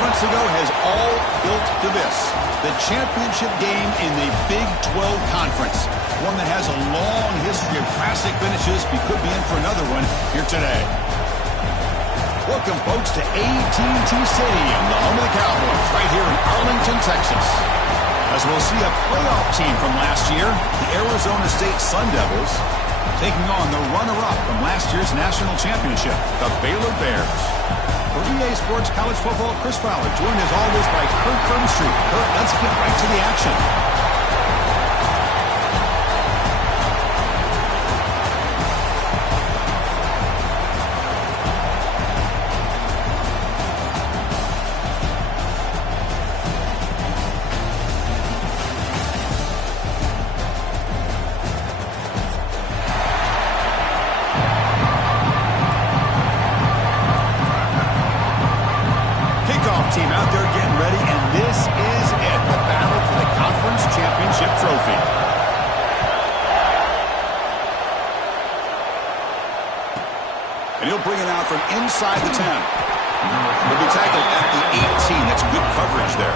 months ago has all built to this. The championship game in the Big 12 Conference. One that has a long history of classic finishes. We could be in for another one here today. Welcome, folks, to AT&T Stadium, the home of the Cowboys, right here in Arlington, Texas. As we'll see a playoff team from last year, the Arizona State Sun Devils, taking on the runner-up from last year's national championship, the Baylor Bears. For EA Sports College Football, Chris Fowler, joined as always by Kurt Kernstreet. Kurt, let's get right to the action. Team out there getting ready, and this is it, the battle for the conference championship trophy. And he'll bring it out from inside the 10. He'll be tackled at the 18. That's good coverage there.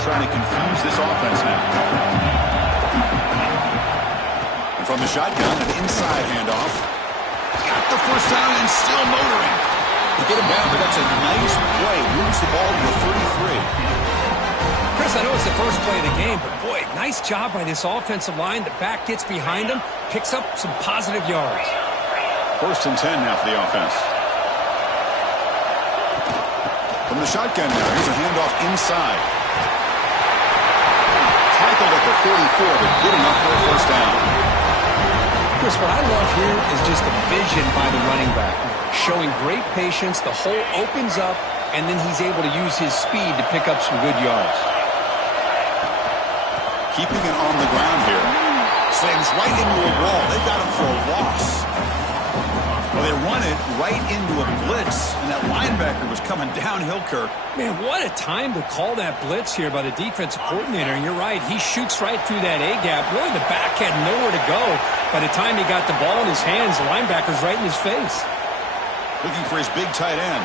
Trying to confuse this offense now. And from the shotgun, an inside handoff. Got the first down and still motoring. To get him down, but that's a nice play. Moves the ball to the 33. Chris, I know it's the first play of the game, but boy, nice job by this offensive line. The back gets behind him, picks up some positive yards. 1st and 10 now for the offense. From the shotgun now, here's a handoff inside. Tackled at the 44, but good enough for a first down. Chris, what I love here is just the vision by the running back. Showing great patience, the hole opens up, and then he's able to use his speed to pick up some good yards. Keeping it on the ground here. Slams right into a wall. They got him for a loss. Well, they run it right into a blitz, and that linebacker was coming downhill, Kirk. Man, what a time to call that blitz here by the defensive coordinator. And you're right, he shoots right through that A-gap. Really, the back had nowhere to go. By the time he got the ball in his hands, the linebacker's right in his face. Looking for his big tight end.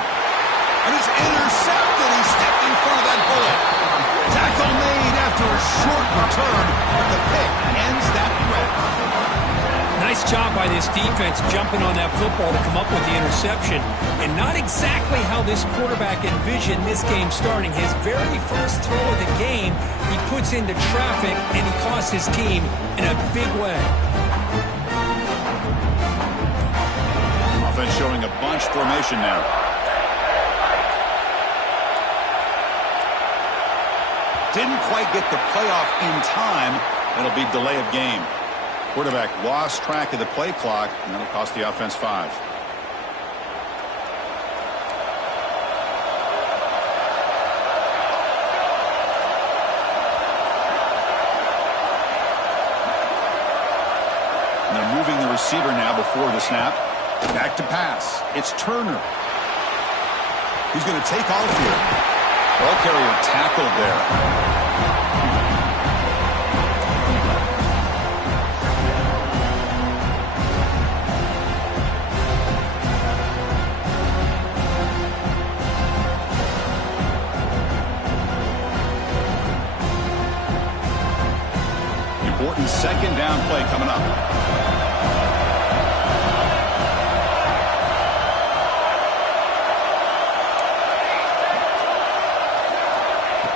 And it's intercepted. He stepped in front of that bullet. Tackle made after a short return, but the pick ends that threat. Nice job by this defense jumping on that football to come up with the interception. And not exactly how this quarterback envisioned this game starting. His very first throw of the game, he puts into traffic, and he costs his team in a big way. Offense showing a bunch formation now. Didn't quite get the playoff in time. It'll be delay of game. Quarterback lost track of the play clock, and that'll cost the offense 5. And they're moving the receiver now before the snap. Back to pass. It's Turner. He's going to take off here. Ball carrier tackled there. Important second down play coming up.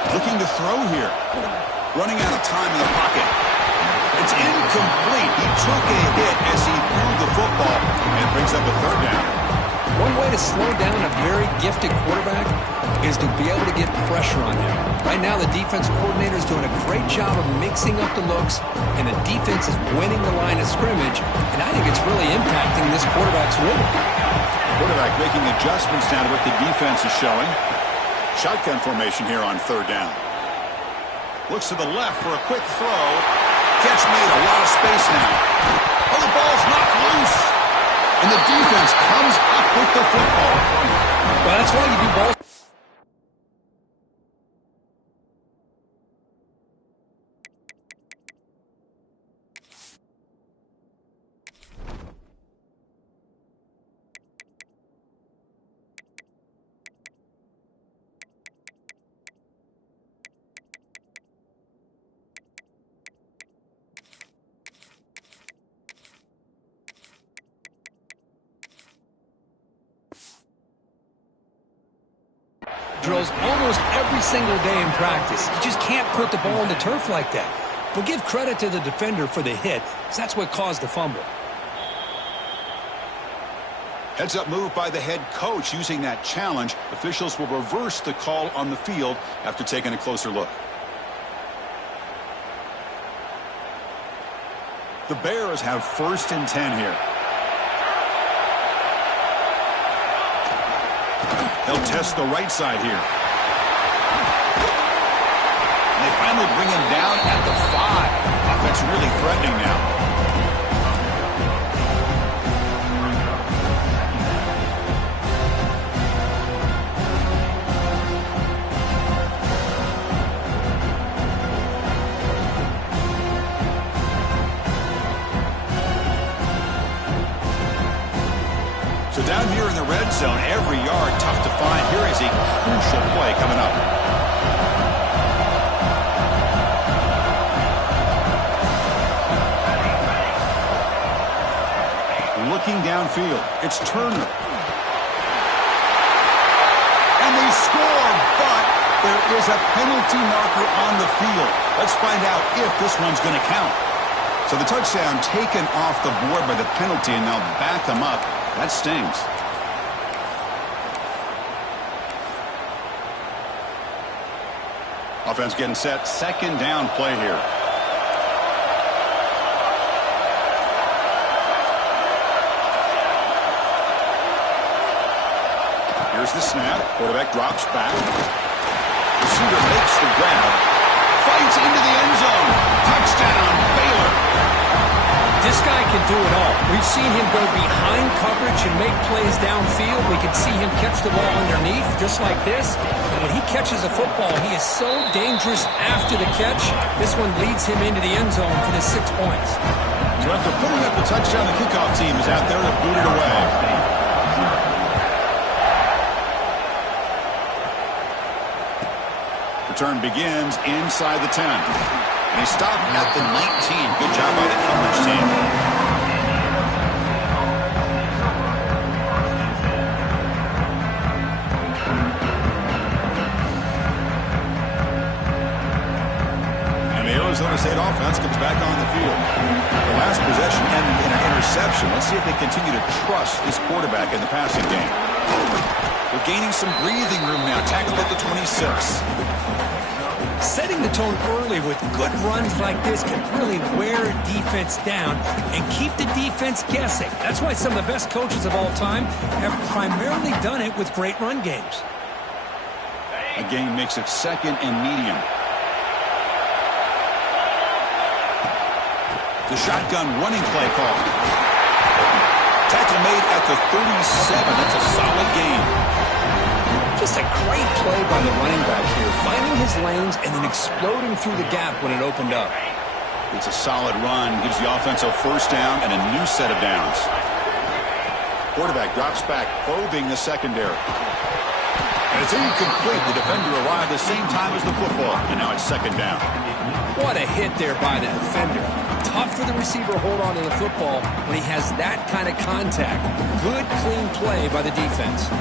Looking to throw here. Running out of time in the pocket. It's incomplete. He took a hit as he threw the football and brings up a 3rd down. One way to slow down a very gifted quarterback is to be able to get pressure on him. Right now, the defense coordinator is doing a great job of mixing up the looks, and the defense is winning the line of scrimmage, and I think it's really impacting this quarterback's rhythm. Quarterback making adjustments now to what the defense is showing. Shotgun formation here on 3rd down. Looks to the left for a quick throw. Catch made, a lot of space now. Oh, the ball's knocked loose. And the defense comes up with the football. Well, that's why you do ball. Drills almost every single day in practice. You just can't put the ball on the turf like that. But give credit to the defender for the hit, because that's what caused the fumble. Heads-up move by the head coach using that challenge. Officials will reverse the call on the field after taking a closer look. The Bears have 1st and 10 here. They'll test the right side here. And they finally bring him down at the 5. Offense really threatening now. So down here in the red zone, every yard tough to find. Here is a crucial play coming up. Looking downfield, it's Turner. And they score, but there is a penalty marker on the field. Let's find out if this one's going to count. So the touchdown taken off the board by the penalty, and they'll back them up. That stings. Offense getting set. 2nd down play here. Here's the snap. Quarterback drops back. Receiver makes the grab. Fights into the end zone. Touchdown, Baylor. This guy can do it all. We've seen him go behind coverage and make plays downfield. We can see him catch the ball underneath, just like this. And when he catches a football, he is so dangerous after the catch. This one leads him into the end zone for the 6 points. So after putting up the touchdown, the kickoff team is out there to boot it away. Return begins inside the 10. And he stopped at the 19. Good job by the coverage team. And the Arizona State offense comes back on the field. The last possession ended in an interception. Let's see if they continue to trust this quarterback in the passing game. They're gaining some breathing room now. Tackled at the 26. Setting the tone early with good runs like this can really wear defense down and keep the defense guessing. That's why some of the best coaches of all time have primarily done it with great run games. A gain makes it 2nd and medium. The shotgun running play call. Tackle made at the 37. That's a solid gain. Just a great play by the running back here, finding his lanes and then exploding through the gap when it opened up. It's a solid run, gives the offense a 1st down and a new set of downs. Quarterback drops back, probing the secondary. And it's incomplete. The defender arrived the same time as the football, and now it's 2nd down. What a hit there by the defender. Tough for the receiver to hold on to the football when he has that kind of contact. Good, clean play by the defense.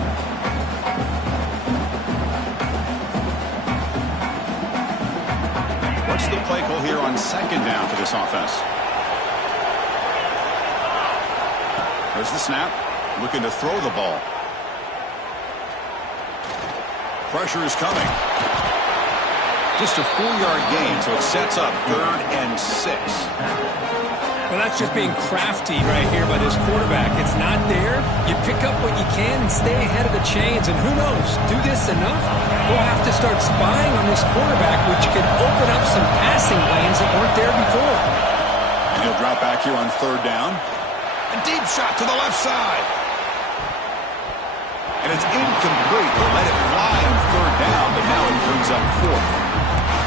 What's the play call here on 2nd down for this offense? There's the snap. Looking to throw the ball. Pressure is coming. Just a 4-yard gain, so it sets up 3rd and 6. Well, that's just being crafty right here by this quarterback. It's not there. You pick up what you can and stay ahead of the chains. And who knows, do this enough, we'll have to start spying on this quarterback, which can open up some passing lanes that weren't there before. And he'll drop back here on 3rd down. A deep shot to the left side. And it's incomplete. They let it fly on third down, but now it brings up fourth.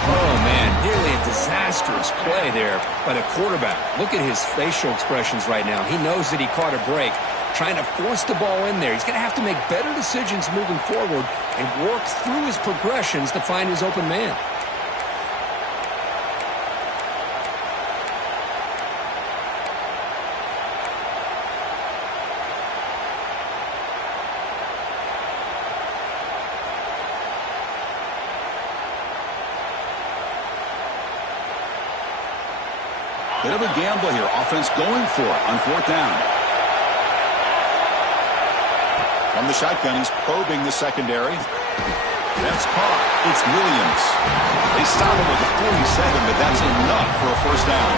Oh, man, nearly a disastrous play there by the quarterback. Look at his facial expressions right now. He knows that he caught a break, trying to force the ball in there. He's going to have to make better decisions moving forward and work through his progressions to find his open man. Bit of a gamble here. Offense going for it on fourth down. From the shotgun, he's probing the secondary. That's caught. It's Williams. They stop him with a 47, but that's enough for a first down.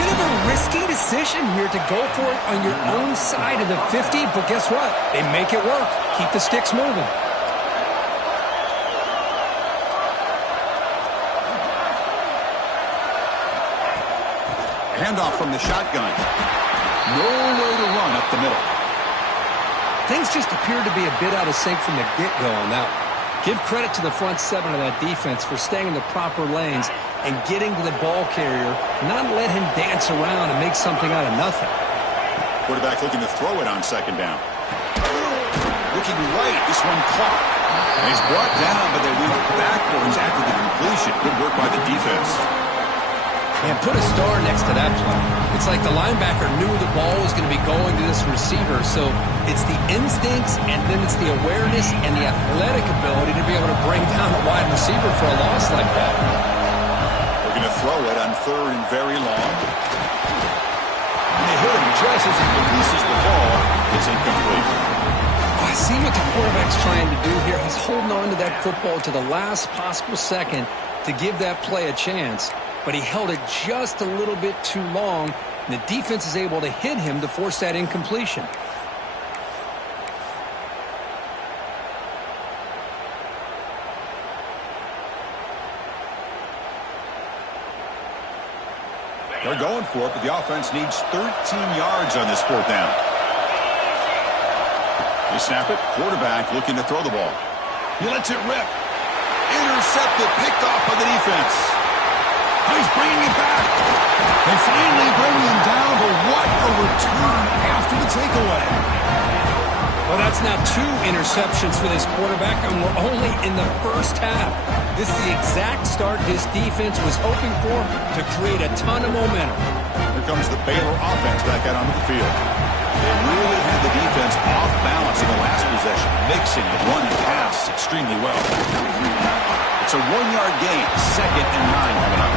Bit of a risky decision here to go for it on your own side of the 50, but guess what? They make it work. Keep the sticks moving. Handoff from the shotgun. No way to run up the middle. Things just appear to be a bit out of sync from the get-go on that one. Give credit to the front seven of that defense for staying in the proper lanes and getting to the ball carrier, not let him dance around and make something out of nothing. Quarterback looking to throw it on second down. Looking right. This one caught. And he's brought down, but they move backwards after the completion. Good work by the defense. And put a star next to that play. It's like the linebacker knew the ball was going to be going to this receiver, so it's the instincts and then it's the awareness and the athletic ability to be able to bring down a wide receiver for a loss like that. We're going to throw it on third and very long. And they hit him just as he releases the ball. It's incomplete. I see what the quarterback's trying to do here. He's holding on to that football to the last possible second to give that play a chance. But he held it just a little bit too long, and the defense is able to hit him to force that incompletion. They're going for it, but the offense needs 13 yards on this fourth down. They snap it. Quarterback looking to throw the ball. He lets it rip. Intercepted, picked off by the defense. He's bringing it back. They finally bring him down, but what a return after the takeaway. Well, that's now 2 interceptions for this quarterback, and we're only in the first half. This is the exact start this defense was hoping for to create a ton of momentum. Here comes the Baylor offense back out onto the field. They really had the defense off balance in the last possession, mixing the run and pass extremely well. It's a 1-yard gain, 2nd and 9 coming up.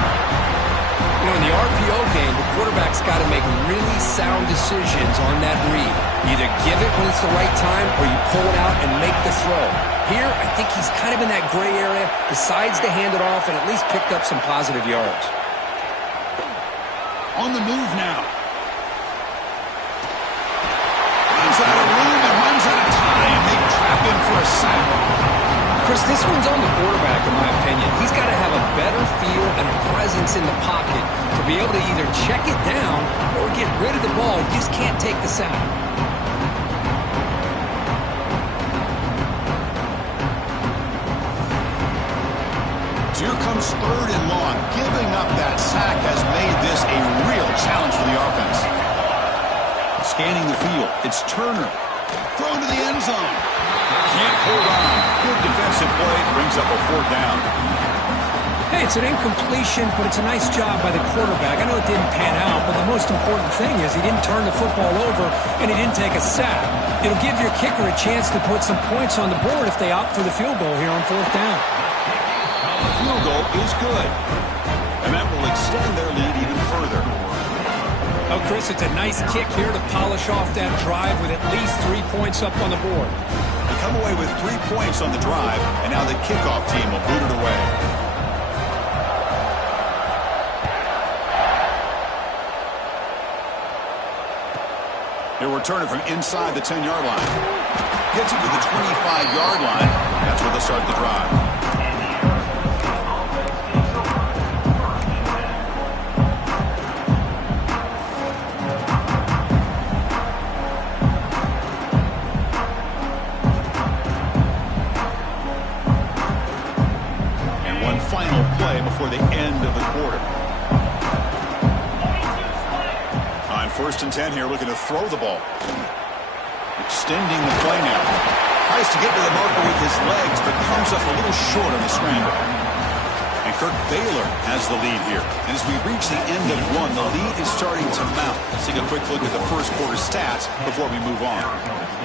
You know, in the RPO game, the quarterback's got to make really sound decisions on that read. You either give it when it's the right time or you pull it out and make the throw. Here, I think he's kind of in that gray area, decides to hand it off and at least picked up some positive yards. On the move now. Runs out of room and runs out of time. They trap him for a sack. Chris, this one's on the quarterback, in my opinion. He's got to have a better feel and a presence in the pocket to be able to either check it down or get rid of the ball. He just can't take the sack. So here comes third and long. Giving up that sack has made this a real challenge for the offense. Scanning the field. It's Turner. Thrown to the end zone. Can't hold on. Good defensive play. Brings up a fourth down. Hey, it's an incompletion, but it's a nice job by the quarterback. I know it didn't pan out, but the most important thing is he didn't turn the football over and he didn't take a sack. It'll give your kicker a chance to put some points on the board if they opt for the field goal here on fourth down. The field goal is good. And that will extend their lead even further. Oh, Chris, it's a nice kick here to polish off that drive with at least 3 points up on the board. They come away with 3 points on the drive, and now the kickoff team will boot it away. He'll return it from inside the 10-yard line. Gets it to the 25-yard line. That's where they'll start the drive. First and 10 here, looking to throw the ball. Extending the play now. Tries to get to the marker with his legs, but comes up a little short on the scramble. And Kirk Baylor has the lead here. And as we reach the end of one, the lead is starting to mount. Let's take a quick look at the first quarter stats before we move on.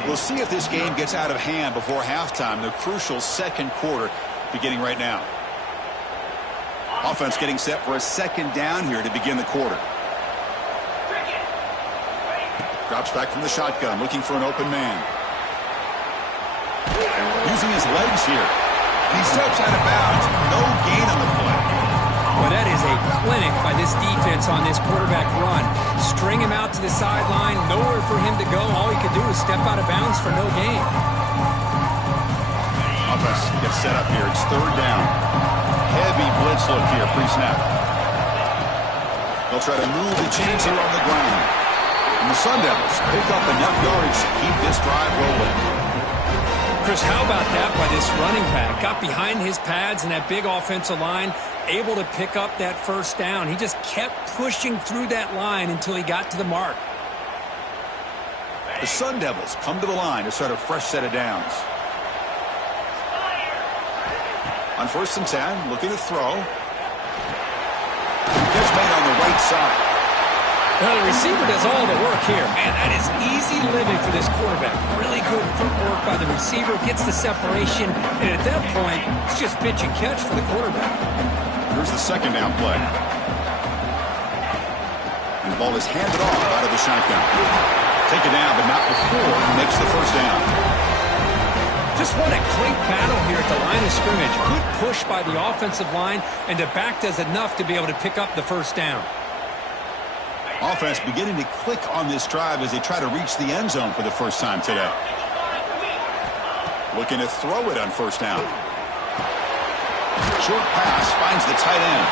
We'll see if this game gets out of hand before halftime, the crucial second quarter beginning right now. Offense getting set for a second down here to begin the quarter. Drops back from the shotgun, looking for an open man. Using his legs here. He steps out of bounds. No gain on the play. Well, that is a clinic by this defense on this quarterback run. String him out to the sideline. Nowhere for him to go. All he could do is step out of bounds for no gain. Offense gets set up here. It's third down. Heavy blitz look here, pre-snap. They'll try to move the chains here on the ground. And the Sun Devils pick up enough yards to keep this drive rolling. Chris, how about that by this running back? Got behind his pads and that big offensive line, able to pick up that first down. He just kept pushing through that line until he got to the mark. The Sun Devils come to the line to start a fresh set of downs. On first and 10, looking to throw. Catch made on the right side. Well, the receiver does all the work here. Man, that is easy living for this quarterback. Really good footwork by the receiver. Gets the separation. And at that point, it's just pitch and catch for the quarterback. Here's the second down play. And the ball is handed off out of the shotgun. Take it down, but not before he makes the first down. Just what a great battle here at the line of scrimmage. Good push by the offensive line, and the back does enough to be able to pick up the first down. Offense beginning to click on this drive as they try to reach the end zone for the first time today. Looking to throw it on first down. Short pass finds the tight end.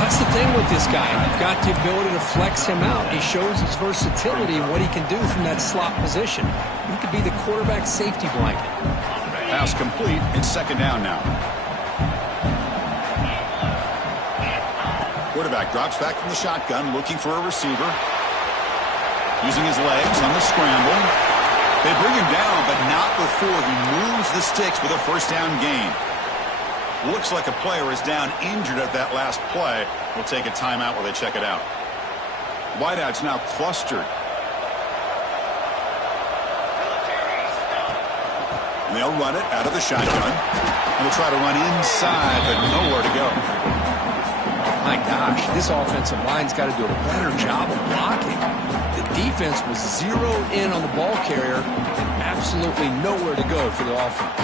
That's the thing with this guy. You've got the ability to flex him out. He shows his versatility and what he can do from that slot position. He could be the quarterback's safety blanket. Pass complete. It's second down now. Quarterback drops back from the shotgun, looking for a receiver. Using his legs on the scramble. They bring him down, but not before he moves the sticks with a first down gain. Looks like a player is down injured at that last play. We'll take a timeout while they check it out. Wideouts now clustered. And they'll run it out of the shotgun. And they'll try to run inside, but nowhere to go. My gosh, this offensive line's got to do a better job of blocking. The defense was zeroed in on the ball carrier and absolutely nowhere to go for the offense.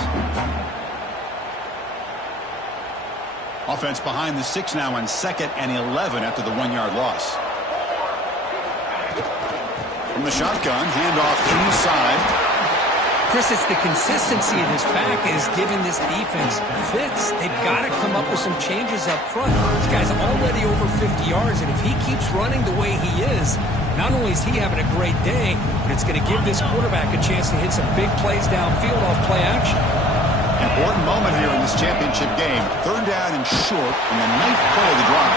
Offense behind the 6 now on 2nd and 11 after the 1-yard loss. From the shotgun, handoff inside. Chris, it's the consistency of this back is giving this defense fits. They've got to come up with some changes up front. This guy's already over 50 yards, and if he keeps running the way he is, not only is he having a great day, but it's going to give this quarterback a chance to hit some big plays downfield off play action. Important moment here in this championship game. Third down and short in the 9th play of the drive.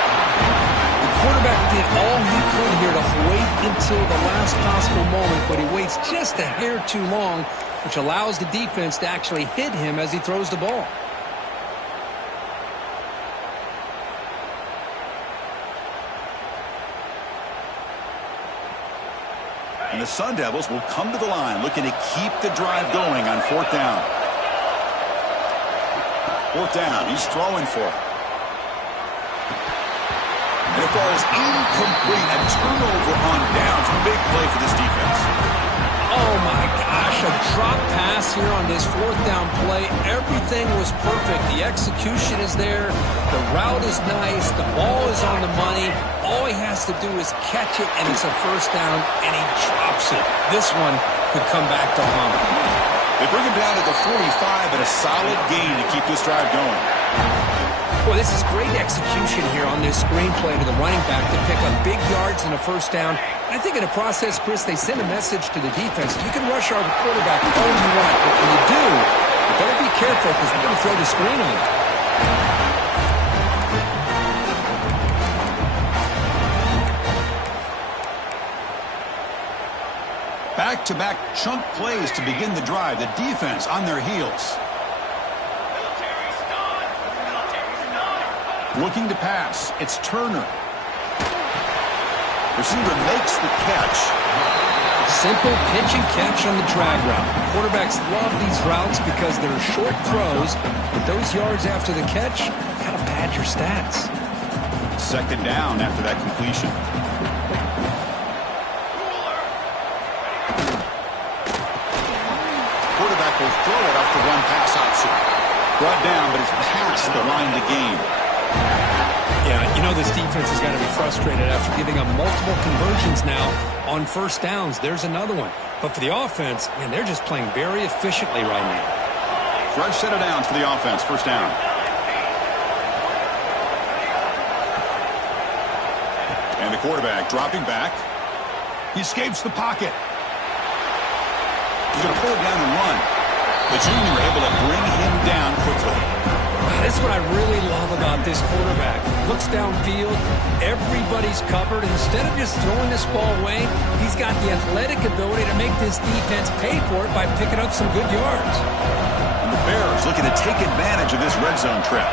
The quarterback did all he could here to wait until the last possible moment, but he waits just a hair too long, which allows the defense to actually hit him as he throws the ball. And the Sun Devils will come to the line looking to keep the drive going on 4th down. 4th down, he's throwing for it. And it falls incomplete. A turnover on downs. Big play for this defense. Oh my gosh, a drop pass here on this 4th down play. Everything was perfect. The execution is there. The route is nice. The ball is on the money. All he has to do is catch it, and it's a first down, and he drops it. This one could come back to haunt him. They bring him down to the 45, and a solid gain to keep this drive going. Well, this is great execution here on this screenplay to the running back to pick up big yards and a first down. And I think in the process, Chris, they send a message to the defense. You can rush our quarterback all you want, but when you do, you better be careful because they're going to throw the screen on you. Back-to-back chunk plays to begin the drive. The defense on their heels. Looking to pass. It's Turner. Receiver makes the catch. Simple pitch and catch on the drag route. Quarterbacks love these routes because they're short throws, but those yards after the catch kind of pad your stats. Second down after that completion. Quarterback will throw it off the run pass option. Brought down, but it's past the line to gain. Yeah, you know this defense has got to be frustrated after giving up multiple conversions now on first downs. There's another one. But for the offense, man, they're just playing very efficiently right now. Fresh set of downs for the offense. First down. And the quarterback dropping back. He escapes the pocket. He's going to pull it down and run. The junior able to bring him down quickly. That's what I really love about this quarterback. Looks downfield, everybody's covered. Instead of just throwing this ball away, he's got the athletic ability to make this defense pay for it by picking up some good yards. And the Bears looking to take advantage of this red zone trip.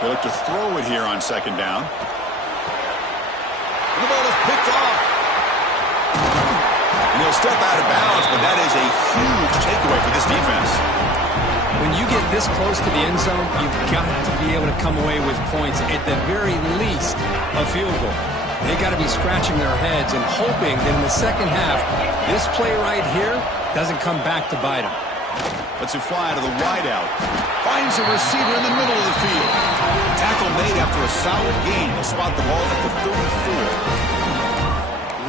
They look to throw it here on second down. The ball is picked off. And he'll step out of bounds, but that is a huge takeaway for this defense. When you get this close to the end zone, you've got to be able to come away with points, at the very least, a field goal. They've got to be scratching their heads and hoping that in the second half, this play right here doesn't come back to bite them. Lets it fly to the wideout. Finds a receiver in the middle of the field. Tackle made after a solid gain. He'll spot the ball at the 34.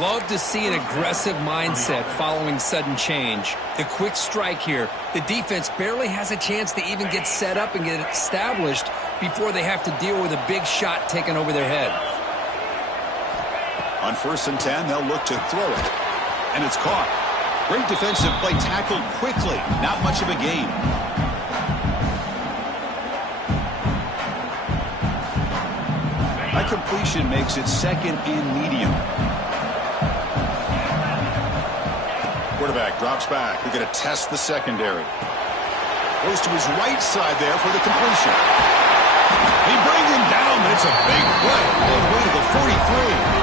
Love to see an aggressive mindset following sudden change. The quick strike here. The defense barely has a chance to even get set up and get established before they have to deal with a big shot taken over their head. On 1st and 10, they'll look to throw it. And it's caught. Great defensive play, tackled quickly. Not much of a gain. That completion makes it second and medium. Quarterback drops back. They're going to test the secondary. Goes to his right side there for the completion. He brings him down, but it's a big play. All the way to the 43.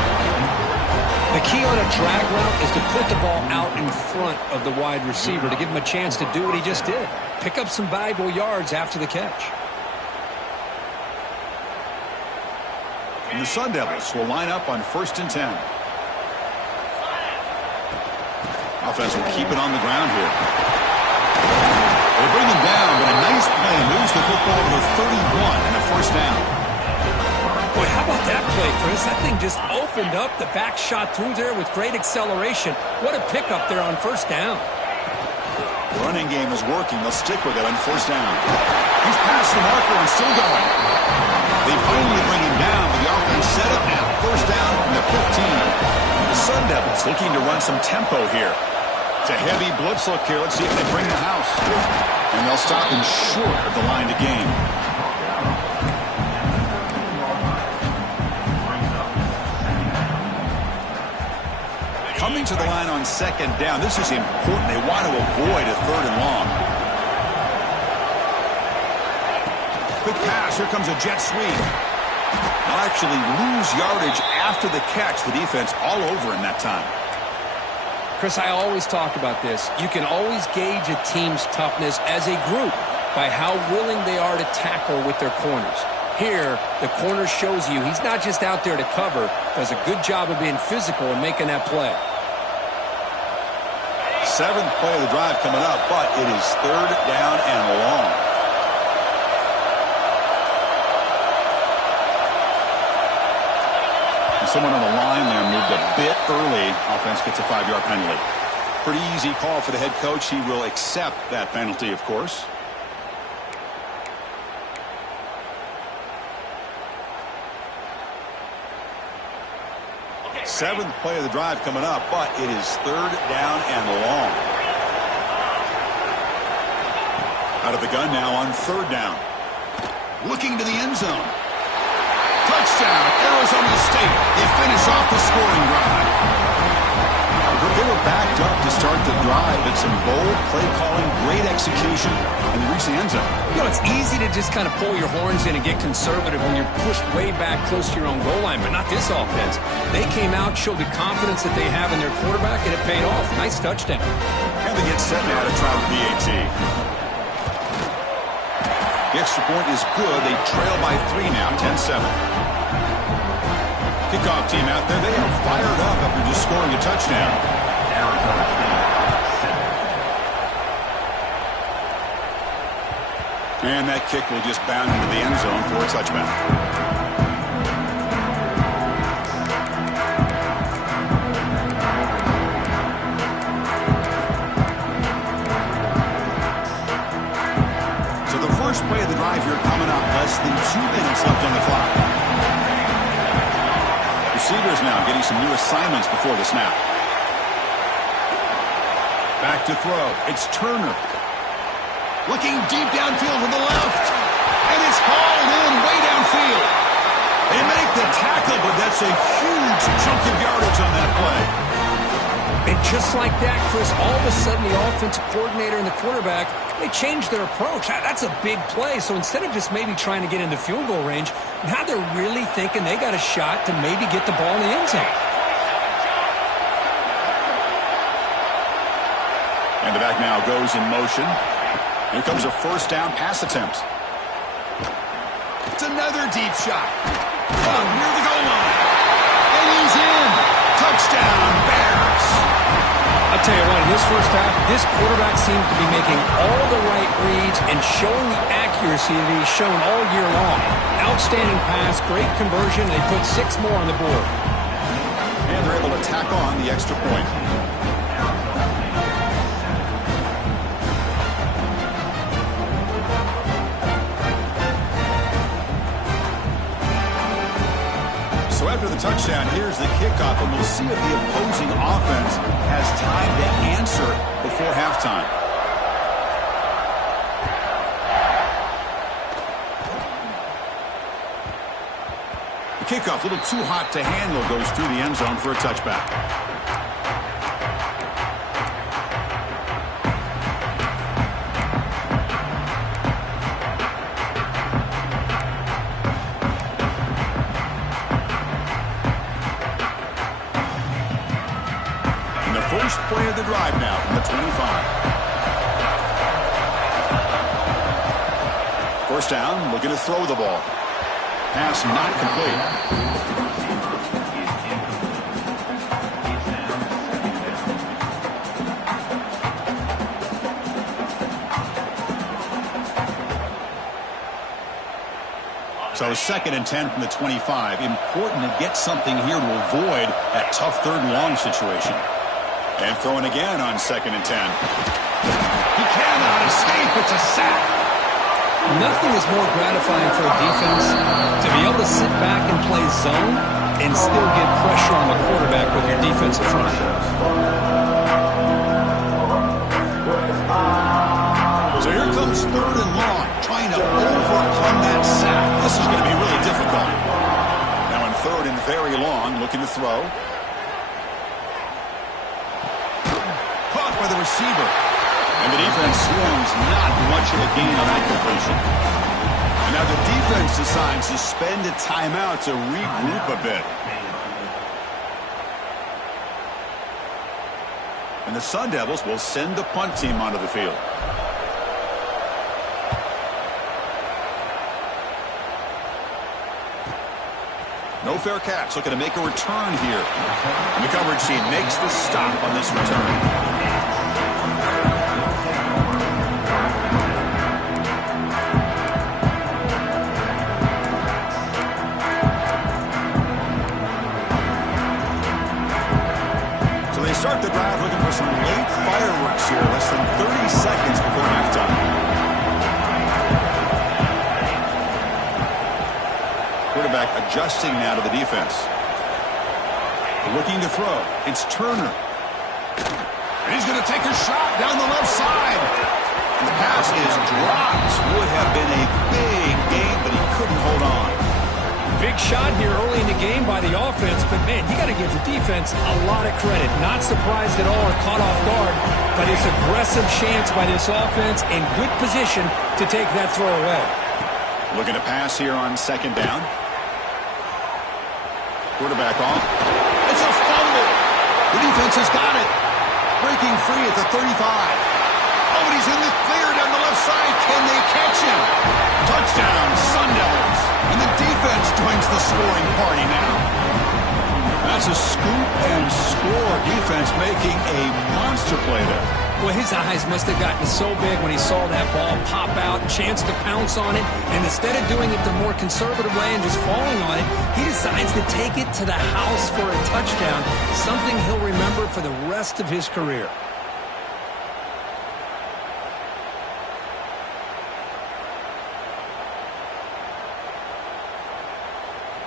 The key on a drag route is to put the ball out in front of the wide receiver to give him a chance to do what he just did. Pick up some valuable yards after the catch. And the Sun Devils will line up on 1st and 10. Offense will keep it on the ground here. They bring him down, but a nice play moves the football to the 31 and a first down. Boy, how about that play, Chris? That thing just opened up. The back shot through there with great acceleration. What a pickup there on first down. The running game is working. They'll stick with it on first down. He's past the marker and still going. They finally bring him down, but the offense set up now. First down from the 15. The Sun Devils looking to run some tempo here. It's a heavy blitz look here. Let's see if they bring the house. And they'll stop him short of the line to gain. Coming to the line on second down. This is important. They want to avoid a 3rd and long. Quick pass. Here comes a jet sweep. They'll actually lose yardage after the catch. The defense all over in that time. Chris, I always talk about this. You can always gauge a team's toughness as a group by how willing they are to tackle with their corners. Here, the corner shows you he's not just out there to cover, does a good job of being physical and making that play. 7th play of the drive coming up, but it is 3rd down and long. And someone on the line there moved a bit early. Offense gets a 5-yard penalty. Pretty easy call for the head coach. He will accept that penalty, of course. Seventh play of the drive coming up, but it is 3rd down and long. Out of the gun now on 3rd down. Looking to the end zone. Touchdown, Arizona State. They finish off the scoring drive. They were backed up to start the drive, but some bold play calling, great execution, and they reached the end zone. You know, it's easy to just kind of pull your horns in and get conservative when you're pushed way back close to your own goal line, but not this offense. They came out, showed the confidence that they have in their quarterback, and it paid off. Nice touchdown. And they get set now to try the PAT. The extra point is good. They trail by 3 now, 10-7. Kickoff team out there. They are fired up after just scoring a touchdown. And that kick will just bound into the end zone for a touchback. So the first play of the drive here coming up. Less than 2 minutes left on the clock. Receivers now getting some new assignments before the snap. Back to throw. It's Turner. Looking deep downfield to the left. And it's hauled in way downfield. They make the tackle, but that's a huge chunk of yardage on that play. And just like that, Chris, all of a sudden the offensive coordinator and the quarterback, they changed their approach. That's a big play. So instead of just maybe trying to get in the field goal range, now they're really thinking they got a shot to maybe get the ball in the end zone. And the back now goes in motion. Here comes a first down pass attempt. It's another deep shot. Oh, near the goal line. And he's in. Touchdown, Bears. I'll tell you what, in this first half, this quarterback seems to be making all the right reads and showing the accuracy that he's shown all year long. Outstanding pass, great conversion. They put 6 more on the board. And they're able to tack on the extra point. So after the touchdown, here's the kickoff, and we'll see if the opposing offense has time to answer before halftime. The kickoff, a little too hot to handle, goes through the end zone for a touchback. First play of the drive now from the 25. First down, looking to throw the ball. Pass not complete. So 2nd and 10 from the 25. Important to get something here to avoid that tough 3rd and long situation. And throwing again on 2nd and 10. He cannot escape. It's a sack. Nothing is more gratifying for a defense to be able to sit back and play zone and still get pressure on the quarterback with your defensive front. So here comes 3rd and long, trying to overcome that sack. This is going to be really difficult. Now in 3rd and very long, looking to throw. By the receiver. And the defense swarms, not much of a gain on that completion. And now the defense decides to spend a timeout to regroup a bit. And the Sun Devils will send the punt team onto the field. No fair catch, looking to make a return here. And the coverage team makes the stop on this return. Start the drive looking for some late fireworks here. Less than 30 seconds before halftime. Quarterback adjusting now to the defense. Looking to throw. It's Turner. And he's going to take a shot down the left side. And the pass is dropped. Would have been a big gain, but he couldn't hold on. Big shot here early in the game by the offense, but, man, you got to give the defense a lot of credit. Not surprised at all or caught off guard by this aggressive chance by this offense in good position to take that throw away. Looking to pass here on second down. Quarterback off. It's a fumble. The defense has got it. Breaking free at the 35. Oh, but he's in the clear down the left side. Can they catch him? Touchdown, Sun Devils. And the defense joins the scoring party now. That's a scoop and score. Defense making a monster play there. Well, his eyes must have gotten so big when he saw that ball pop out, chance to pounce on it, and instead of doing it the more conservative way and just falling on it, he decides to take it to the house for a touchdown, something he'll remember for the rest of his career.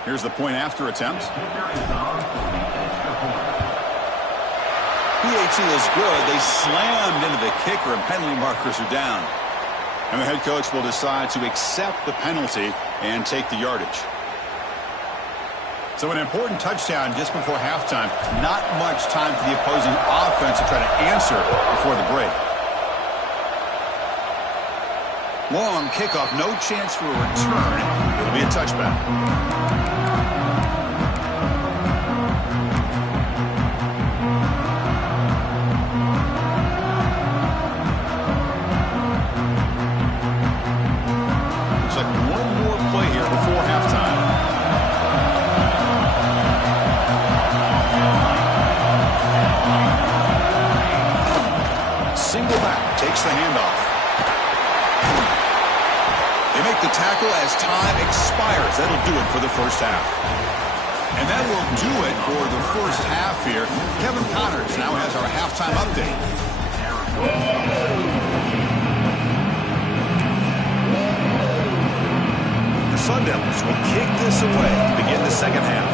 Here's the point after attempt. PAT is good. They slammed into the kicker, and penalty markers are down. And the head coach will decide to accept the penalty and take the yardage. So an important touchdown just before halftime. Not much time for the opposing offense to try to answer before the break. Long kickoff, no chance for a return. It'll be a touchback. Takes the handoff. They make the tackle as time expires. That'll do it for the first half. And that will do it for the first half here. Kevin Connors now has our halftime update. The Sun Devils will kick this away to begin the second half.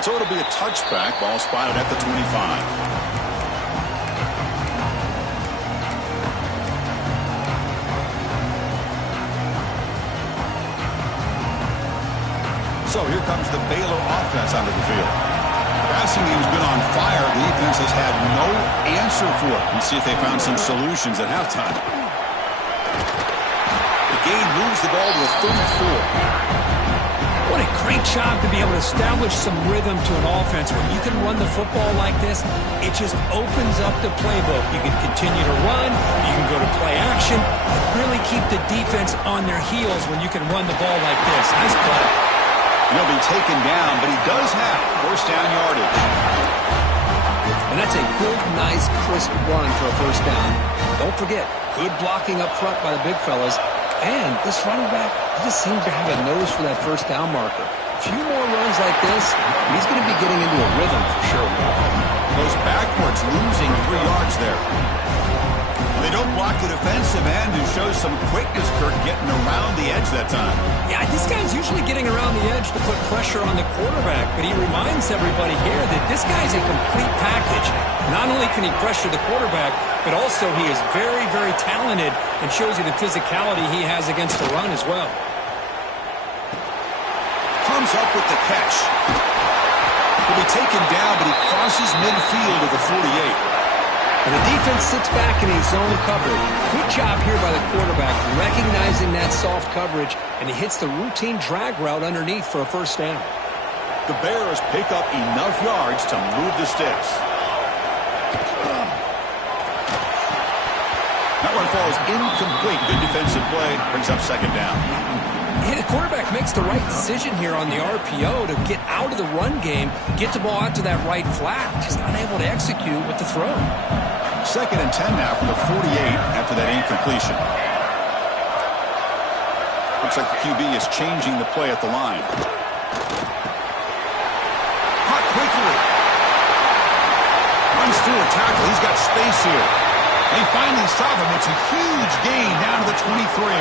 So it'll be a touchback. Ball spotted at the 25. So here comes the Baylor offense onto the field. The passing game's been on fire. The defense has had no answer for it. Let's see if they found some solutions at halftime. The game moves the ball to a 34. What a great job to be able to establish some rhythm to an offense. When you can run the football like this, it just opens up the playbook. You can continue to run, you can go to play action, and really keep the defense on their heels when you can run the ball like this. Nice play. He'll be taken down, but he does have first down yardage. And that's a good, nice, crisp run for a first down. Don't forget, good blocking up front by the big fellas. And this running back, he just seems to have a nose for that first down marker. A few more runs like this, he's going to be getting into a rhythm for sure. Goes backwards, losing 3 yards there. They don't block the defensive end, who shows some quickness, Kirk, getting around the edge that time. Yeah, this guy's usually getting around the edge to put pressure on the quarterback, but he reminds everybody here that this guy's a complete package. Not only can he pressure the quarterback, but also he is very, very talented and shows you the physicality he has against the run as well. Comes up with the catch. He'll be taken down, but he crosses midfield at the 48. And the defense sits back in his zone coverage. Good job here by the quarterback, recognizing that soft coverage, and he hits the routine drag route underneath for a first down. The Bears pick up enough yards to move the sticks. That one falls incomplete. Good defensive play. Brings up second down. Yeah, the quarterback makes the right decision here on the RPO to get out of the run game, get the ball out to that right flat, just unable to execute with the throw. Second and 10 now from the 48 after that incompletion. Looks like the QB is changing the play at the line. Caught quickly. Runs through a tackle. He's got space here. They finally stop him. It's a huge gain down to the 23.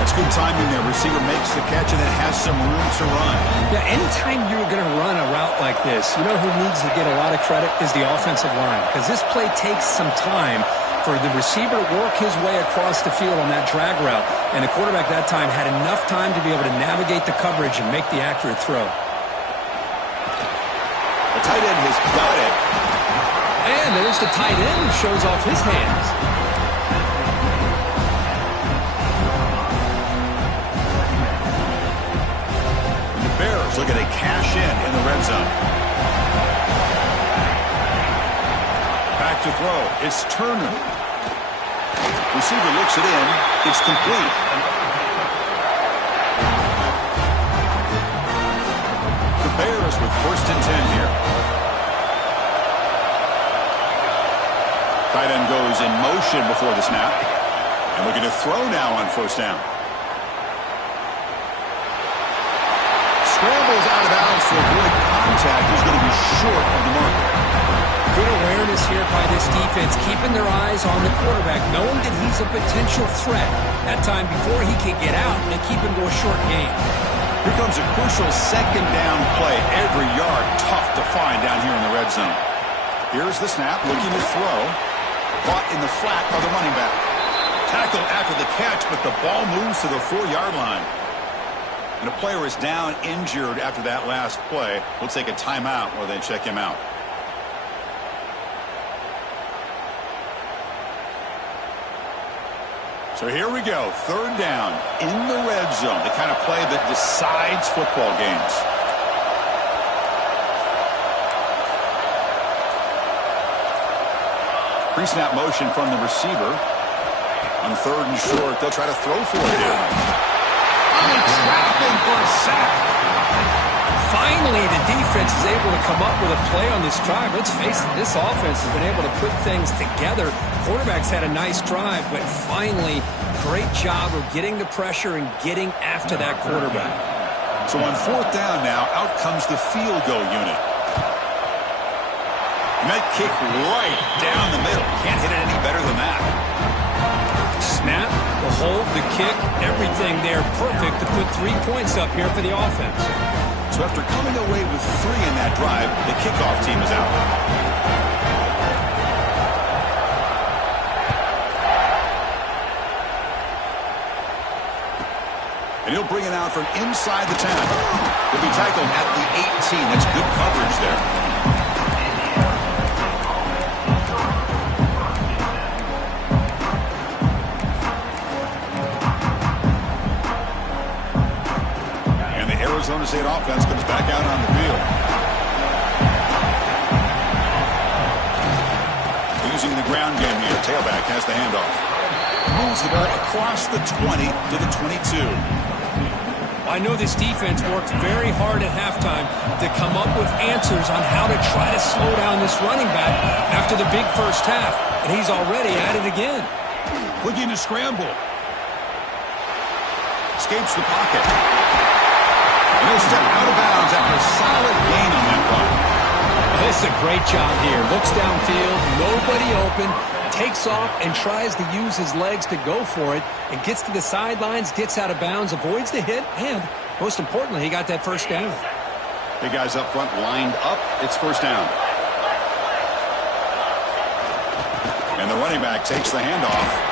That's good timing there. Receiver makes the catch and then has some room to run. Yeah, anytime you're going to run a route like this, you know who needs to get a lot of credit is the offensive line, because this play takes some time for the receiver to work his way across the field on that drag route. And the quarterback that time had enough time to be able to navigate the coverage and make the accurate throw. The tight end has got it. And there's the tight end who shows off his hands. And the Bears looking to cash in the red zone. Back to throw. It's Turner. Receiver looks it in. It's complete. The Bears with 1st and 10 here. Tight end goes in motion before the snap. And looking to throw now on 1st down. Scrambles out of bounds to avoid contact. He's going to be short of the marker. Good awareness here by this defense, keeping their eyes on the quarterback, knowing that he's a potential threat. That time before he can get out and keep him to a short gain. Here comes a crucial 2nd down play. Every yard tough to find down here in the red zone. Here's the snap, looking to throw. Caught in the flat by the running back. Tackled after the catch, but the ball moves to the 4-yard line. And a player is down injured after that last play. We'll take a timeout while they check him out. So here we go, 3rd down in the red zone, the kind of play that decides football games. Pre-snap motion from the receiver. On 3rd and short, they'll try to throw for it here. Trapping for a sack. Finally, the defense is able to come up with a play on this drive. Let's face it, this offense has been able to put things together. Quarterback's had a nice drive, but finally, great job of getting the pressure and getting after that quarterback. So on 4th down now, out comes the field goal unit. And that kick right down the middle. Can't hit it any better than that. Snap, the hold, the kick, everything there perfect to put 3 points up here for the offense. So after coming away with 3 in that drive, the kickoff team is out. And he'll bring it out from inside the 10. He'll be tackled at the 18. That's good coverage there. Arizona State offense comes back out on the field. Using the ground game here. Tailback has the handoff. Moves the ball across the 20 to the 22. I know this defense worked very hard at halftime to come up with answers on how to try to slow down this running back after the big first half. And he's already at it again. Looking to scramble. Escapes the pocket. And he'll step out of bounds after a solid gain on that run. This is a great job here. Looks downfield, nobody open, takes off and tries to use his legs to go for it, and gets to the sidelines, gets out of bounds, avoids the hit, and most importantly, he got that 1st down. Big guys up front lined up. It's 1st down. And the running back takes the handoff.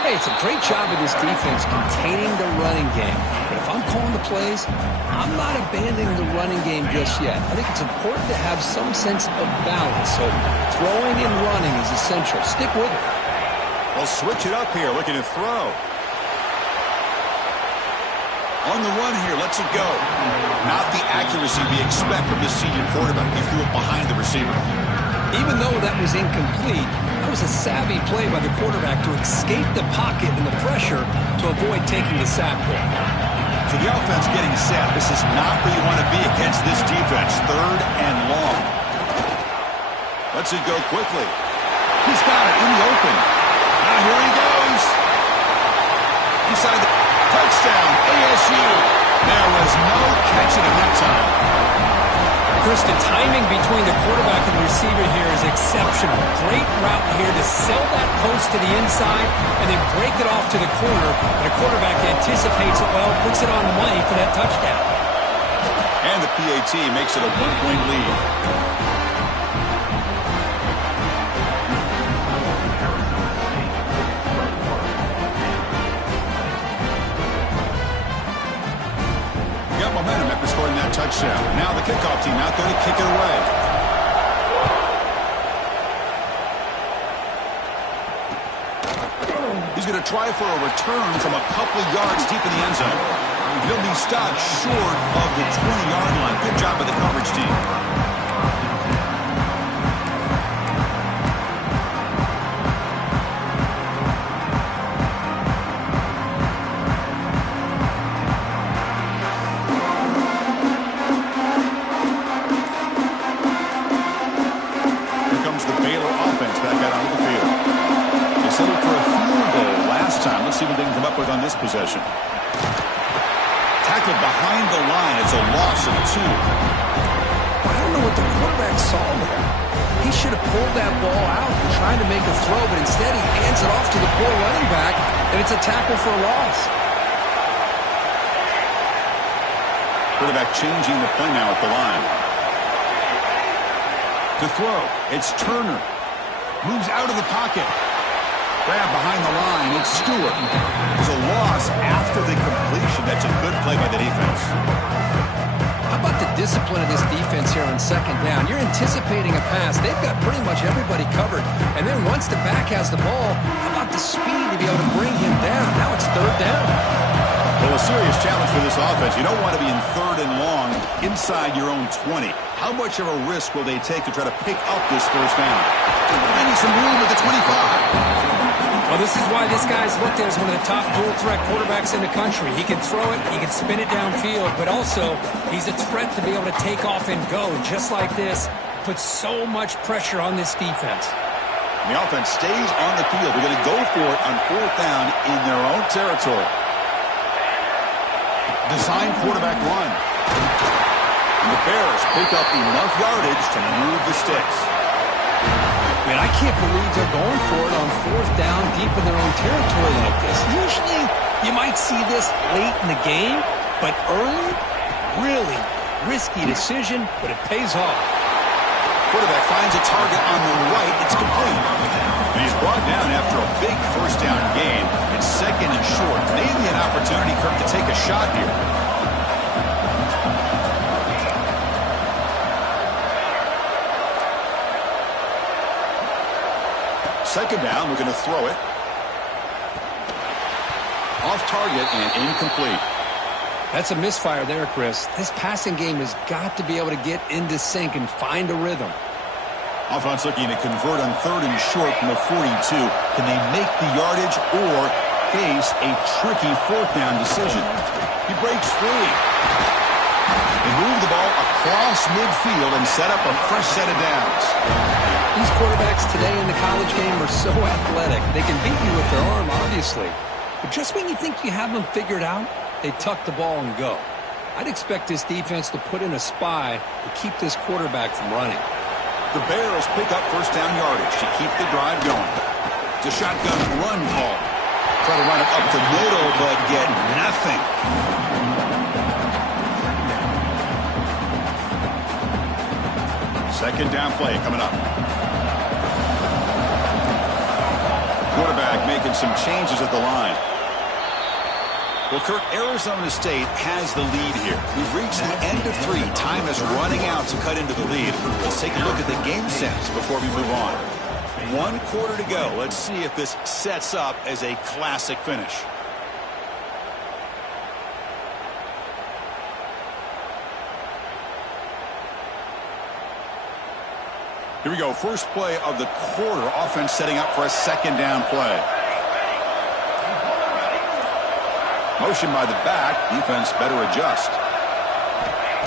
Hey, it's a great job of this defense containing the running game. But if I'm calling the plays, I'm not abandoning the running game just yet. I think it's important to have some sense of balance. So throwing and running is essential. Stick with it. They'll switch it up here, looking to throw. On the run here, lets it go. Not the accuracy we expect from this senior quarterback. He threw it behind the receiver. Even though that was incomplete, that was a savvy play by the quarterback to escape the pocket and the pressure to avoid taking the sack there. For the offense getting set, this is not where you want to be against this defense. 3rd and long. Lets it go quickly. He's got it in the open. Now here he goes. Inside the touchdown, ASU. There was no catching him that time. Chris, the timing between the quarterback and the receiver here is exceptional. Great route here to sell that post to the inside and then break it off to the corner. And the quarterback anticipates it well, puts it on the money for that touchdown. And the PAT makes it a 1-point lead. touchdown. Now the kickoff team out there to kick it away. He's going to try for a return from a couple of yards deep in the end zone. He'll be stopped short of the 20-yard line. Good job by the coverage team. On this possession. Tackled behind the line. It's a loss of 2. I don't know what the quarterback saw there. He should have pulled that ball out and tried to make a throw, but instead he hands it off to the poor running back, and it's a tackle for a loss. Quarterback changing the play now at the line. To throw, it's Turner. Moves out of the pocket. Grab behind the line. It's Stewart. There's a loss after the completion. That's a good play by the defense. How about the discipline of this defense here on second down? You're anticipating a pass. They've got pretty much everybody covered. And then once the back has the ball, how about the speed to be able to bring him down? Now it's third down. Well, a serious challenge for this offense. You don't want to be in third and long inside your own 20. How much of a risk will they take to try to pick up this first down? Finding some room at the 25. Well, this is why this guy's looked at as one of the top dual-threat quarterbacks in the country. He can throw it, he can spin it downfield, but also he's a threat to be able to take off and go. Just like this, puts so much pressure on this defense. The offense stays on the field. They're going to go for it on fourth down in their own territory. Design quarterback run. And the Bears pick up enough yardage to move the sticks. Man, I can't believe they're going for it on fourth down deep in their own territory like this. Usually, you might see this late in the game, but early, really risky decision, but it pays off. Quarterback finds a target on the right. It's complete. And he's brought down after a big first down gain. It's second and short. Maybe an opportunity, Kirk, to take a shot here. Second down, we're going to throw it. Off target and incomplete. That's a misfire there, Chris. This passing game has got to be able to get into sync and find a rhythm. Offense looking to convert on third and short from the 42. Can they make the yardage or face a tricky fourth down decision? He breaks free. They move the ball across midfield and set up a fresh set of downs. These quarterbacks today in the college game are so athletic. They can beat you with their arm, obviously. But just when you think you have them figured out, they tuck the ball and go. I'd expect this defense to put in a spy to keep this quarterback from running. The Bears pick up first down yardage to keep the drive going. It's a shotgun run call. Try to run it up the middle, but get nothing. Second down play coming up. Quarterback making some changes at the line. Well, Kirk, Arizona State has the lead here. We've reached the end of 3. Time is running out to cut into the lead. Let's take a look at the game sense before we move on. 1 quarter to go. Let's see if this sets up as a classic finish. Here we go. First play of the quarter. Offense setting up for a second down play. Motion by the back. Defense better adjust.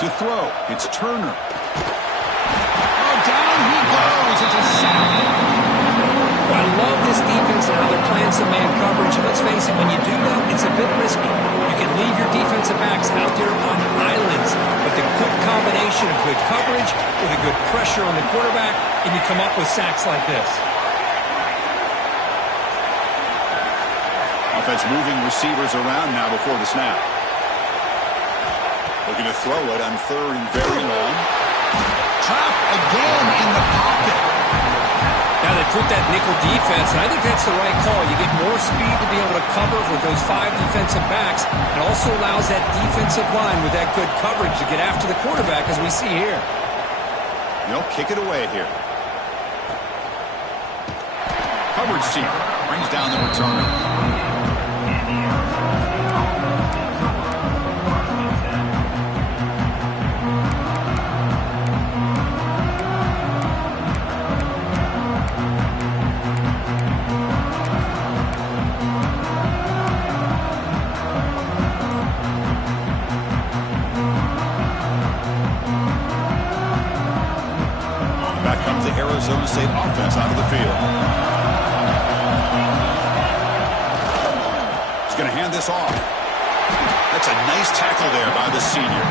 To throw. It's Turner. Oh, down he goes. It's a sack. I love this defense and how they're playing some man coverage. Let's face it, when you do that, it's a bit risky. You can leave your defensive backs out there on islands, but the good combination of good coverage with a good pressure on the quarterback, and you come up with sacks like this. Offense moving receivers around now before the snap. Looking to throw it on third and very long. Trapped again in the pocket. Now they took with that nickel defense, and I think that's the right call. You get more speed to be able to cover with those 5 defensive backs. It also allows that defensive line with that good coverage to get after the quarterback, as we see here. They'll kick it away here. Coverage team brings down the returner. Arizona State offense out of the field. He's going to hand this off. That's a nice tackle there by the senior.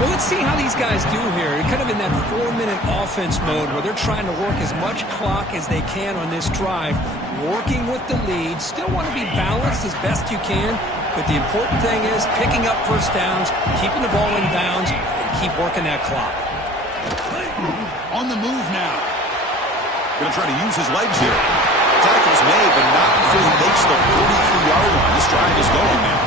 Well, let's see how these guys do here. They're kind of in that 4-minute offense mode where they're trying to work as much clock as they can on this drive, working with the lead. Still want to be balanced as best you can, but the important thing is picking up first downs, keeping the ball in bounds, and keep working that clock. On the move now. Going to try to use his legs here. Tackle's made, but not until he makes the 43-yard line. This drive is going now.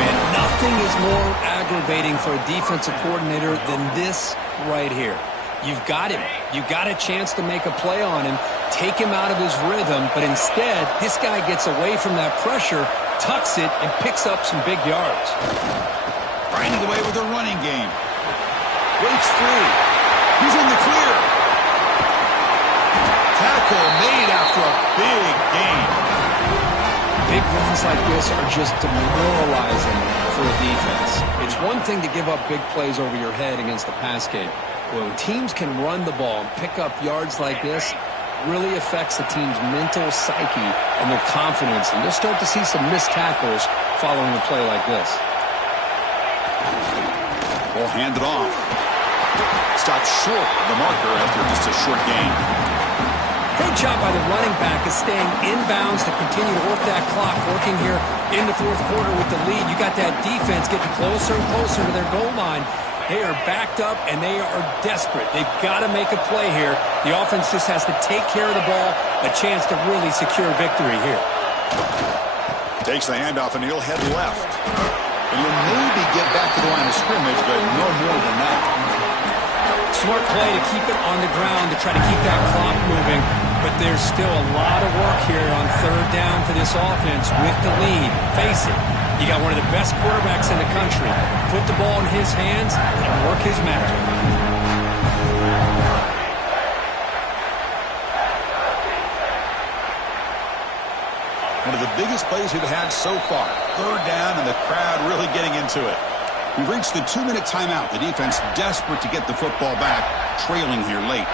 Man, nothing is more aggravating for a defensive coordinator than this right here. You've got him. You've got a chance to make a play on him, take him out of his rhythm, but instead, this guy gets away from that pressure, tucks it, and picks up some big yards. Grinding away with a running game. Breaks free. He's in the clear. Tackle made after a big gain. Big runs like this are just demoralizing for a defense. It's one thing to give up big plays over your head against the pass game. When teams can run the ball and pick up yards like this, really affects the team's mental psyche and their confidence. And you'll start to see some missed tackles following a play like this. Ball handed off. Stopped short of the marker after just a short gain. Great job by the running back is staying inbounds to continue to work that clock, working here in the fourth quarter with the lead. You got that defense getting closer and closer to their goal line. They are backed up, and they are desperate. They've got to make a play here. The offense just has to take care of the ball, a chance to really secure victory here. Takes the handoff, and he'll head left. And he'll maybe get back to the line of scrimmage, but no more than that. Smart play to keep it on the ground to try to keep that clock moving, but there's still a lot of work here on third down for this offense with the lead. Face it, you got one of the best quarterbacks in the country. Put the ball in his hands and work his magic. One of the biggest plays we've had so far. Third down and the crowd really getting into it. We've reached the 2-minute timeout. The defense desperate to get the football back, trailing here late.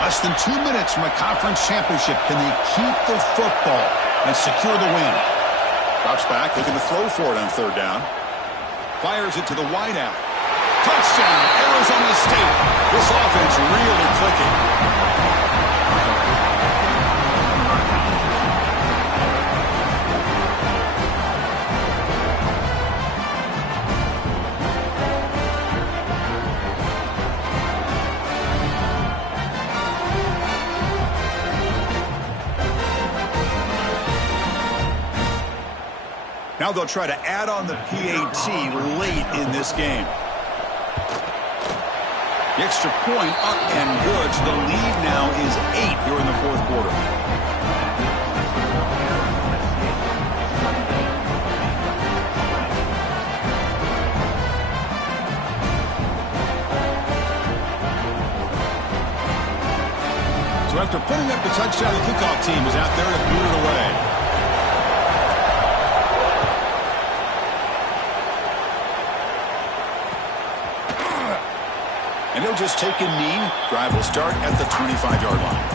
Less than 2 minutes from a conference championship. Can they keep the football and secure the win? Drops back, looking to throw for it on third down. Fires it to the wideout. Touchdown, Arizona State. This offense really clicking. Now they'll try to add on the PAT late in this game. The extra point up and good. So the lead now is 8 here in the fourth quarter. So after putting up the touchdown, the kickoff team is out there to boot it away. And he'll just take a knee. Drive will start at the 25-yard line.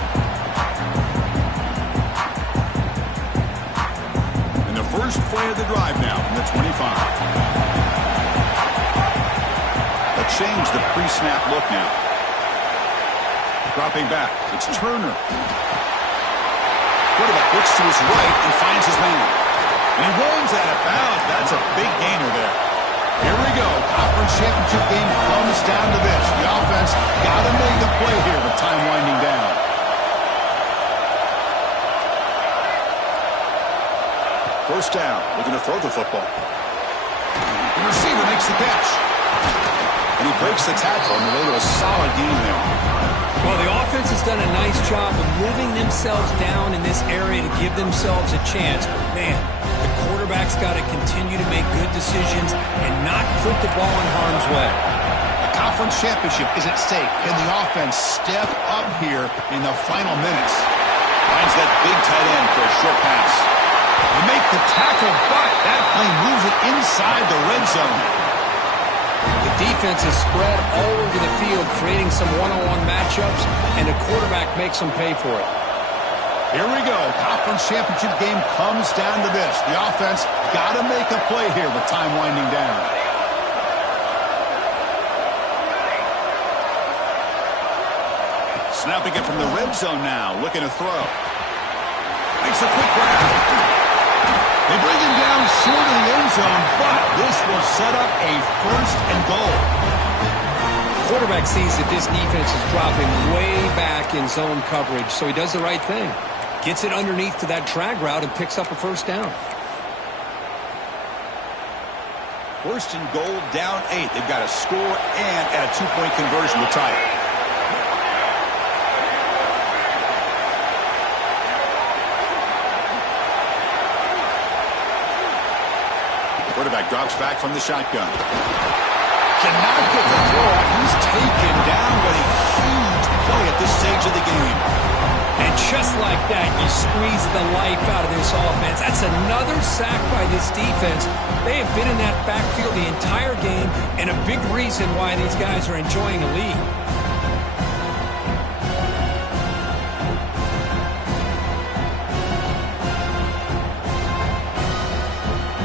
And the first play of the drive now from the 25. They'll change the pre-snap look now. Dropping back. It's Turner. Quarterback looks to his right and finds his man. And he runs out of bounds. That's a big gainer there. Here we go. Conference championship game comes down to this. The offense got to make a play here with time winding down. First down. Looking to throw the football. The receiver makes the catch. And he breaks the tackle on the way to a solid gain there. Well, the offense has done a nice job of moving themselves down in this area to give themselves a chance. But, man, the quarterback's got to continue to make good decisions and not put the ball in harm's way. A conference championship is at stake. Can the offense step up here in the final minutes? Finds that big tight end for a short pass. They make the tackle, but that play moves it inside the red zone. The defense is spread all over the field, creating some one-on-one matchups, and the quarterback makes them pay for it. Here we go. Conference championship game comes down to this. The offense got to make a play here with time winding down. Snapping it from the red zone now, looking to throw. Makes a quick grab. They bring him down short of the end zone, but this will set up a first and goal. The quarterback sees that this defense is dropping way back in zone coverage, so he does the right thing. Gets it underneath to that drag route and picks up a first down. First and goal, down 8. They've got to score and at a two-point conversion to tie it. Quarterback drops back from the shotgun. Cannot get the throw off. He's taken down with a huge play at this stage of the game. And just like that, you squeeze the life out of this offense. That's another sack by this defense. They have been in that backfield the entire game, and a big reason why these guys are enjoying a lead.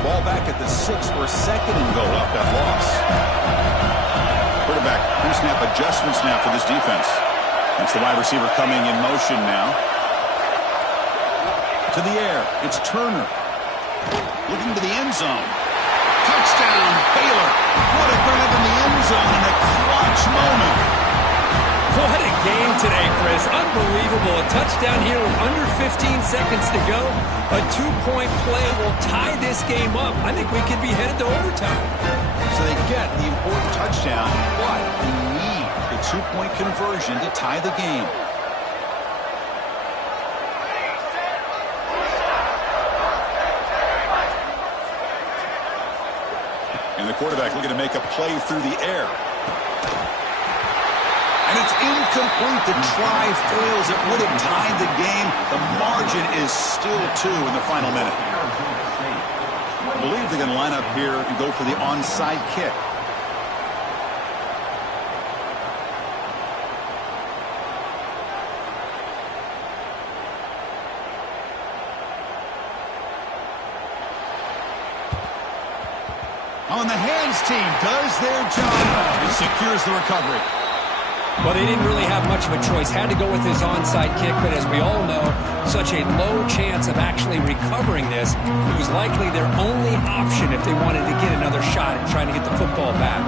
Ball back at the 6 for second and goal off that loss. Quarterback pre-snap adjustments now for this defense. It's the wide receiver coming in motion now. To the air, it's Turner. Looking to the end zone. Touchdown, Baylor. What a grab in the end zone in a clutch moment. What a game today, Chris. Unbelievable. A touchdown here with under 15 seconds to go. A two-point play will tie this game up. I think we could be headed to overtime. So they get the important touchdown, but you need the two-point conversion to tie the game. And the quarterback looking to make a play through the air. And it's incomplete. The try fails. It would have tied the game. The margin is still 2 in the final minute. I believe they're going to line up here and go for the onside kick. On the hands team does their job and secures the recovery. Well, they didn't really have much of a choice. Had to go with his onside kick, but as we all know, such a low chance of actually recovering this. It was likely their only option if they wanted to get another shot at trying to get the football back.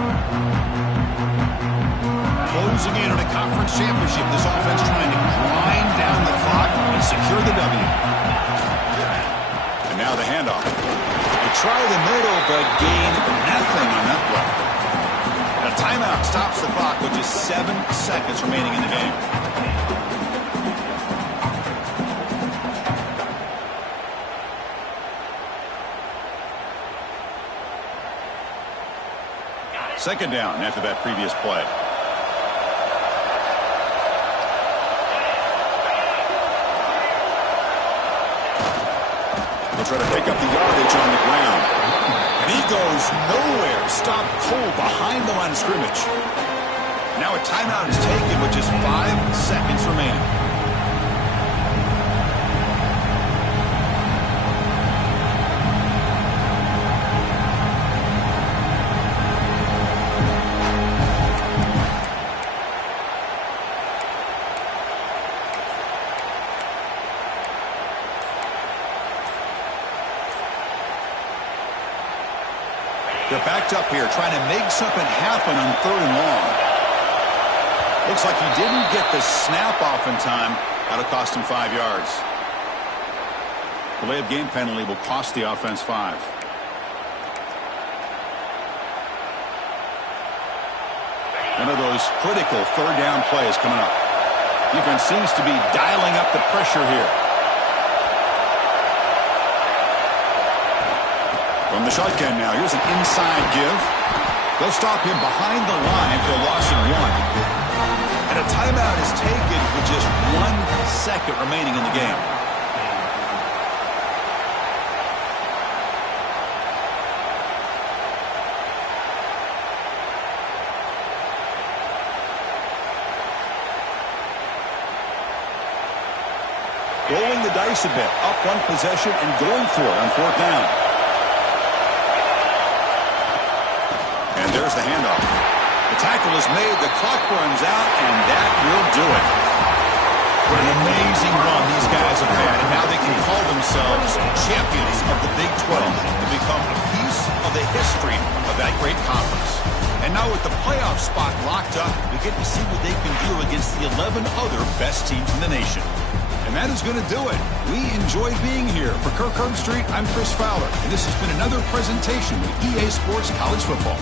Closing in on a conference championship, this offense trying to grind down the clock and secure the W. And now the handoff. They try the middle, but gain nothing on that play. A timeout stops the clock with just 7 seconds remaining in the game. Second down after that previous play. They'll try to pick up the yardage on the ground. And he goes nowhere. Stopped cold behind the line of scrimmage. Now a timeout is taken with just 5 seconds remaining. They're backed up here trying to make something happen on 3rd and long. Looks like he didn't get the snap off in time. That'll cost him 5 yards. Delay of game penalty will cost the offense 5. One of those critical 3rd down plays coming up. Defense seems to be dialing up the pressure here. From the shotgun now, here's an inside give. They'll stop him behind the line for a loss of 1. And a timeout is taken with just 1 second remaining in the game. Rolling the dice a bit, up 1 possession and going for it on 4th down. And there's the handoff. The tackle is made, the clock runs out, and that will do it. What an amazing run these guys have had, and now they can call themselves champions of the Big 12 and become a piece of the history of that great conference. And now with the playoff spot locked up, we get to see what they can do against the 11 other best teams in the nation. And that is going to do it. We enjoy being here. For Kirk Herbstreit, I'm Chris Fowler, and this has been another presentation of EA Sports College Football.